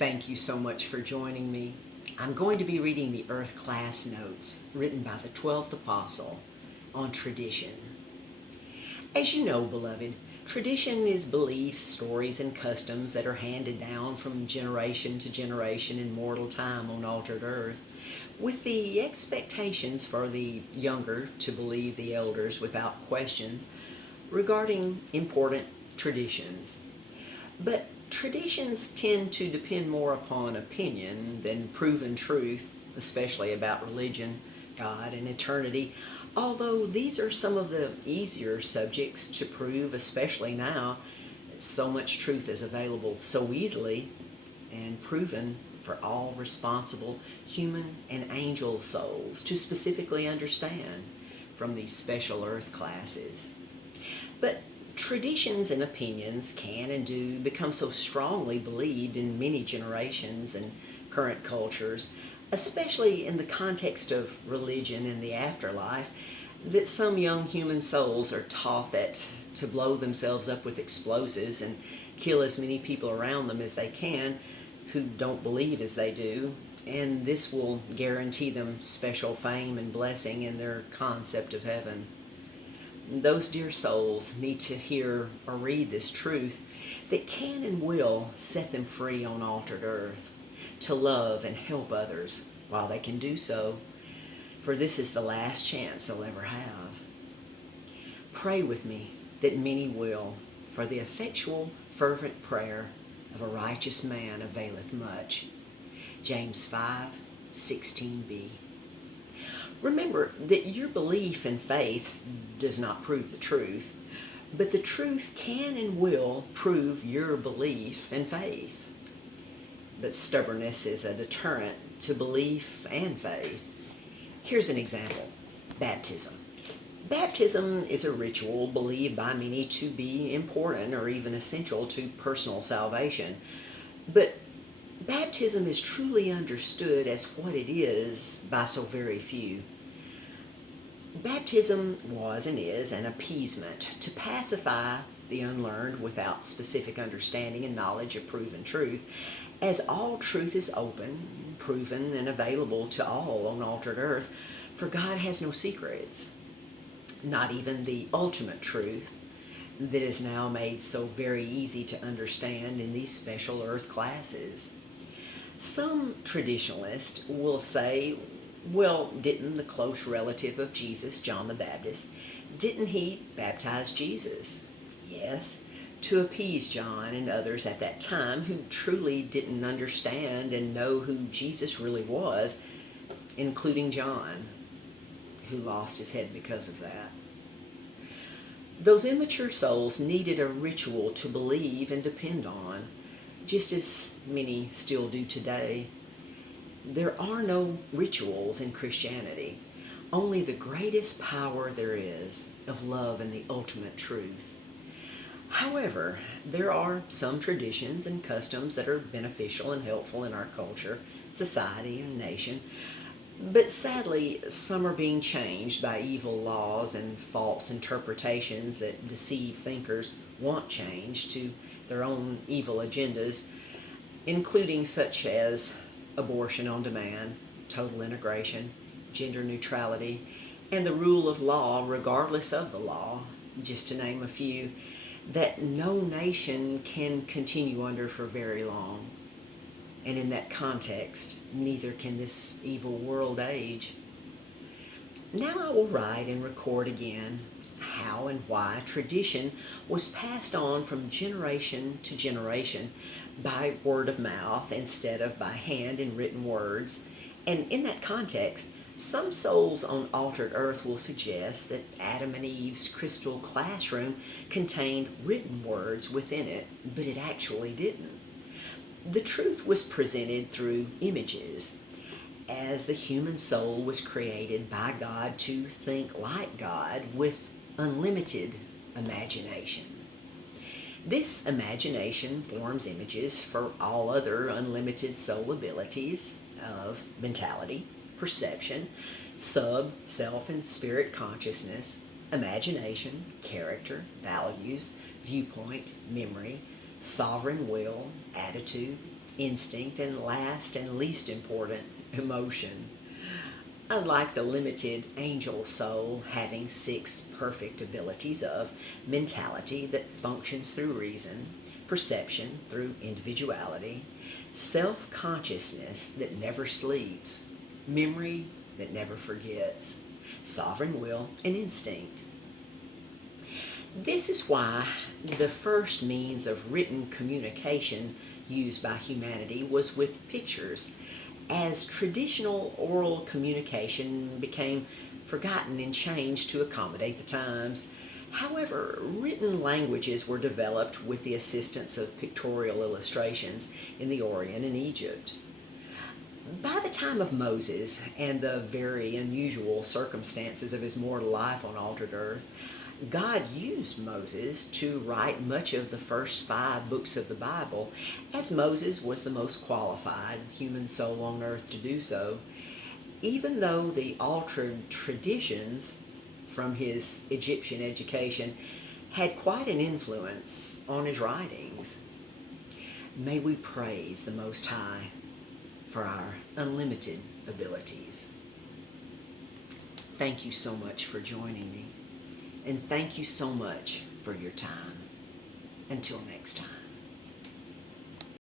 Thank you so much for joining me. I'm going to be reading the Earth Class Notes written by the 12th Apostle on tradition. As you know, beloved, tradition is beliefs, stories, and customs that are handed down from generation to generation in mortal time on altered earth, with the expectations for the younger to believe the elders without questions regarding important traditions. But traditions tend to depend more upon opinion than proven truth, especially about religion, God, and eternity, although these are some of the easier subjects to prove, especially now that so much truth is available so easily and proven for all responsible human and angel souls to specifically understand from these special earth classes. But traditions and opinions can and do become so strongly believed in many generations and current cultures, especially in the context of religion and the afterlife, that some young human souls are taught that to blow themselves up with explosives and kill as many people around them as they can who don't believe as they do, and this will guarantee them special fame and blessing in their concept of heaven. Those dear souls need to hear or read this truth that can and will set them free on altered earth, to love and help others while they can do so, for this is the last chance they'll ever have. Pray with me that many will, for the effectual, fervent prayer of a righteous man availeth much. James 5:16b. Remember that your belief and faith does not prove the truth, but the truth can and will prove your belief and faith. But stubbornness is a deterrent to belief and faith. Here's an example. Baptism. Baptism is a ritual believed by many to be important or even essential to personal salvation. But baptism is truly understood as what it is by so very few. Baptism was and is an appeasement to pacify the unlearned without specific understanding and knowledge of proven truth, as all truth is open, proven, and available to all on altered earth, for God has no secrets, not even the ultimate truth that is now made so very easy to understand in these special earth classes. Some traditionalists will say, well, didn't the close relative of Jesus, John the Baptist, didn't he baptize Jesus? Yes, to appease John and others at that time who truly didn't understand and know who Jesus really was, including John, who lost his head because of that. Those immature souls needed a ritual to believe and depend on, just as many still do today. There are no rituals in Christianity, only the greatest power there is of love and the ultimate truth. However, there are some traditions and customs that are beneficial and helpful in our culture, society, and nation, but sadly, some are being changed by evil laws and false interpretations that deceive thinkers want changed to their own evil agendas, including such as abortion on demand, total integration, gender neutrality, and the rule of law regardless of the law, just to name a few, that no nation can continue under for very long. And in that context, neither can this evil world age. Now I will write and record again how and why tradition was passed on from generation to generation by word of mouth instead of by hand in written words. And in that context, some souls on altered earth will suggest that Adam and Eve's crystal classroom contained written words within it, but it actually didn't. The truth was presented through images, as the human soul was created by God to think like God with unlimited imagination. This imagination forms images for all other unlimited soul abilities of mentality, perception, sub, self, and spirit consciousness, imagination, character, values, viewpoint, memory, sovereign will, attitude, instinct, and last and least important, emotion. Unlike the limited angel soul having 6 perfect abilities of mentality that functions through reason, perception through individuality, self-consciousness that never sleeps, memory that never forgets, sovereign will, and instinct. This is why the first means of written communication used by humanity was with pictures, as traditional oral communication became forgotten and changed to accommodate the times. However, written languages were developed with the assistance of pictorial illustrations in the Orient and Egypt. By the time of Moses and the very unusual circumstances of his mortal life on altered earth, God used Moses to write much of the first 5 books of the Bible, as Moses was the most qualified human soul on earth to do so, even though the altered traditions from his Egyptian education had quite an influence on his writings. May we praise the Most High for our unlimited abilities. Thank you so much for joining me. And thank you so much for your time. Until next time.